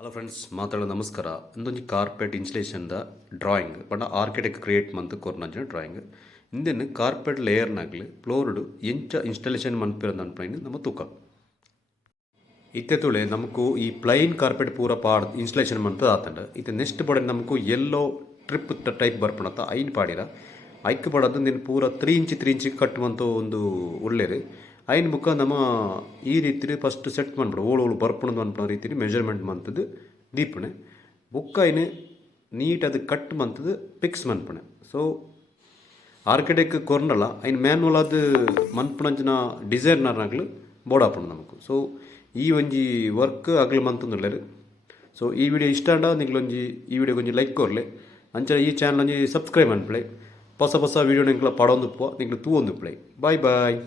Hello friends ಮಾತಾಡೋ ನಮಸ್ಕಾರ ಇಂದೊಂದು carpet ಇನ್ಸ್ಟಲೇಷನ್ದ drawing ಪಂಡ ಆರ್ಕಿಟೆಕ್ಟ್ ಕ್ರಿಯೇಟ್ ಮಂತ್ ಕೊರ್ನಂಚಿನ ಡ್ರಾಯಿಂಗ್ ಇಂದಿನ ಕಾರ್ಪೆಟ್ ಲೇಯರ್ನಾಗಲಿ ಫ್ಲೋರ್ಡು ಎಂಚ ಇನ್ಸ್ಟಾಲೇಷನ್ ಮನ್ಪಿರೋದು ಅನ್ಪೈನು ನಮ್ಮ ತೂಕ ಇತ್ತೆ ತುಳೆ ನಮಕು ಈ ಪ್ಲೈನ್ ಕಾರ್ಪೆಟ್ ಪೂರ ಪಾಡ್ ಇನ್ಸ್ಟಾಲೇಷನ್ ಮಂತ್ ಆತಂಡ ಇತ್ತೆ ನೆಕ್ಸ್ಟ್ ಬಡ ನಮಕು ಎಲ್ಲೋ ಟ್ರಿಪ್ ಟೈಪ್ ಬರ್ಪಣತ್ತ ಐನ್ ಪಾಡಿರ ಐಕ್ ಬಡದು ನಿನ್ನ ಪೂರ 3 ಇಂಚ್ ಕಟ್ಟುವಂಥ ಒಂದು ಒಳ್ಳೆಯದು ಐನ್ ಬುಕ್ಕ ನಮ್ಮ ಈ ರೀತಿ ಫಸ್ಟ್ ಸೆಟ್ ಮಾಡ್ಬಿಡು ಓಳು ಬರ್ಪಣದು ಅನ್ಪೋ ರೀತಿ ಮೆಜರ್ಮೆಂಟ್ ಮಂತದ್ದು ದೀಪಣೆ ಬುಕ್ಕ ಐನು ನೀಟ್ ಅದು ಕಟ್ ಮಂತದ್ದು ಫಿಕ್ಸ್ ಮನ್ಪಣೆ ಸೊ ಆರ್ಕಿಟೆಕ್ಟ್ ಕೊರ್ನಲ್ಲ ಐನ್ ಮ್ಯಾನ್ವಲ್ ಅದು ಮನ್ಪಣಂಚಿನ ಡಿಸೈನರ್ನಾಗ್ಲು ಬೋಡಾಪಣ ನಮಕು ಸೊ ಈ ಒಂಜಿ ವರ್ಕ್ ಆಗ್ಲಿ ಮಂತಂದುಳ್ಳೇರು ಸೊ ಈ ವಿಡಿಯೋ ಇಷ್ಟ ಅಂಡ ನಿಂಗ್ಲೊಂಜಿ ಈ ವಿಡಿಯೋ ಒಂಜಿ ಲೈಕ್ ಕೊರ್ಲೆ ಅಂಚ ಈ ಚಾನಲ್ ಒಂಜಿ ಸಬ್ಸ್ಕ್ರೈಬ್ ಅನ್ಪ್ಲೆ ಹೊಸ ಹೊಸ ವೀಡಿಯೋ ನಿಂಗ್ಲ ಪಡೊಂದು ನಿಂಗ್ಲು ತೂ ಒಂದು ಪ್ಲೇ ಬಾಯ್ ಬಾಯ್.